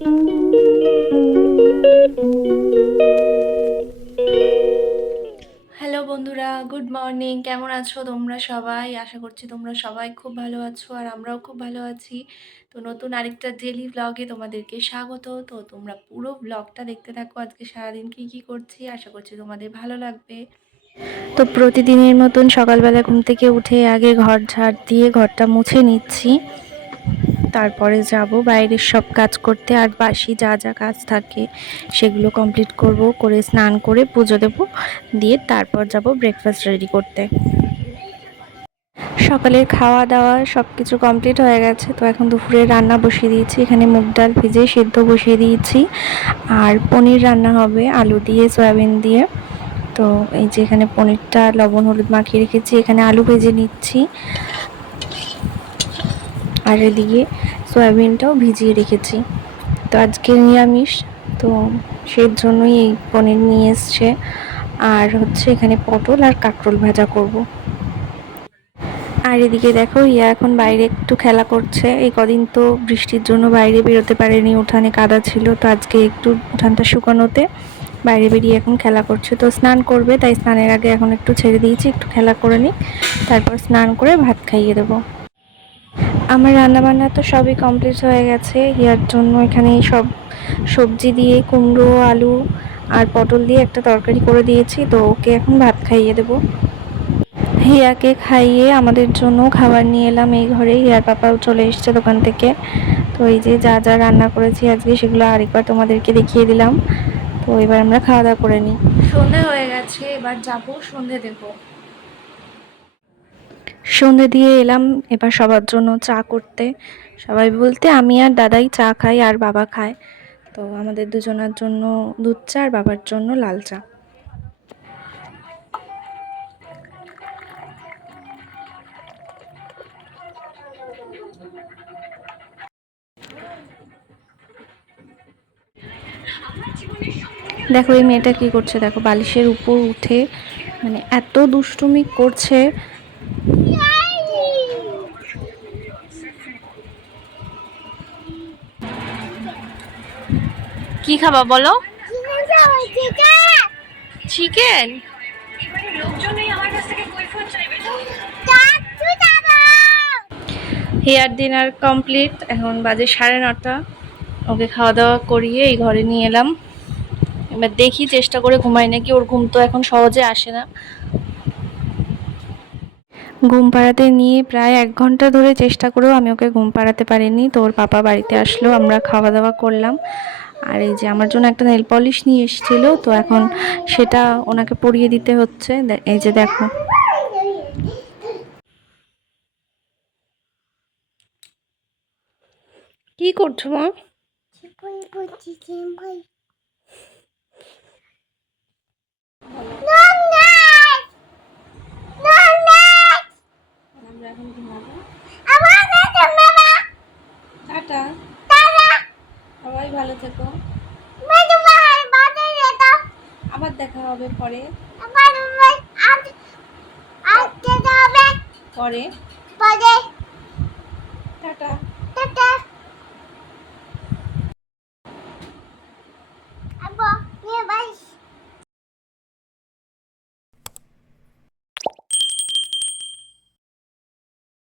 Hello বন্ধুরা, good morning. কেমন আছো তোমরা সবাই? আশা করছি তোমরা সবাই খুব ভালো আছো আর আমরাও খুব ভালো আছি। তো নতুন আরেকটা ডেইলি ব্লগে তোমাদেরকে স্বাগত। তো তোমরা পুরো ব্লগটা দেখতে থাকো। আজকে সারাদিন কী করছি আশা করছি তোমাদের ভালো লাগবে। তো প্রতিদিনের মতন সকালবেলা ঘুম থেকে উঠে আগে ঘর ঝাড় দিয়ে ঘরটা মুছে নিচ্ছি। তারপরে যাব বাইরের সব কাজ করতে, আর বাসি যা যা কাজ থাকে সেগুলো কমপ্লিট করব, করে স্নান করে পুজো দেব, দিয়ে তারপর যাব ব্রেকফাস্ট রেডি করতে। সকালের খাওয়া দাওয়া সব কিছু কমপ্লিট হয়ে গেছে। তো এখন দুপুরে রান্না বসিয়ে দিয়েছি। এখানে মুগ ডাল ভিজে সেদ্ধ বসিয়ে দিয়েছি, আর পনির রান্না হবে আলু দিয়ে সয়াবিন দিয়ে। তো এই যে এখানে পনিরটা লবণ হলুদ মাখিয়ে রেখেছি, এখানে আলু ভেজে নিচ্ছি, আর এদিকে সয়াবিনটাও ভিজিয়ে রেখেছি। তো আজকে নিরামিষ, তো সেই জন্যই এই পনির নিয়ে এসছে। আর হচ্ছে এখানে পটল আর কাঁকরোল ভাজা করব। আর এদিকে দেখো ইয়া এখন বাইরে একটু খেলা করছে। এই কদিন তো বৃষ্টির জন্য বাইরে বেরোতে পারেনি, উঠানে কাদা ছিল। তো আজকে একটু উঠানটা শুকানোতে বাইরে বেরিয়ে এখন খেলা করছে। তো স্নান করবে, তাই স্নানের আগে এখন একটু ছেড়ে দিয়েছি, একটু খেলা করে নিই, তারপর স্নান করে ভাত খাইয়ে দেবো। আমার রান্নাবান্না তো সবই কমপ্লিট হয়ে গেছে। ইয়ার জন্য এখানে সব সবজি দিয়ে কুমড়ো আলু আর পটল দিয়ে একটা তরকারি করে দিয়েছি। তো ওকে এখন ভাত খাইয়ে দেবো। হিয়াকে খাইয়ে আমাদের জন্য খাবার নিয়ে এলাম এই ঘরে। হিয়ার পাপাও চলে এসছে দোকান থেকে। তো এই যে যা যা রান্না করেছি আজকে সেগুলো আরেকবার তোমাদেরকে দেখিয়ে দিলাম। তো এবার আমরা খাওয়া দাওয়া করে নিই। সন্ধে হয়ে গেছে, এবার যাবো সন্ধে দেবো। সন্ধে দিয়ে এলাম এবার সবার জন্য চা করতে। সবাই বলতে আমি আর দাদাই চা খাই আর বাবা খায়। তো আমাদের দুজনের জন্য দুধ চা আর বাবার জন্য লাল চা। দেখো এই মেয়েটা কি করছে, দেখো বালিশের উপর উঠে মানে এত দুষ্টুমি করছে। কি খাবা বলো? চিকেন। হেয়ার ডিনার কমপ্লিট, এখন বাজে 9:30। ওকে খাওয়া দাওয়া করিয়ে এই ঘরে নিয়ে এলাম। এবার দেখি চেষ্টা করে ঘুমাই নাকি, ওর ঘুম তো এখন সহজে আসে না। ঘুম পাড়াতে নিয়ে প্রায় 1 ঘন্টা ধরে চেষ্টা করেও আমি ওকে ঘুম পাড়াতে পারিনি। তো ওর পাপা বাড়িতে আসলো, আমরা খাওয়া দাওয়া করলাম। আর এই যে আমার জন্য একটা নেল পলিশ নিয়ে এসেছিল, তো এখন সেটা ওনাকে পরিয়ে দিতে হচ্ছে। এই যে দেখো, কি করছো মা? টাটা, সবাই ভালো থেকো, আবার দেখা হবে পরে। পরে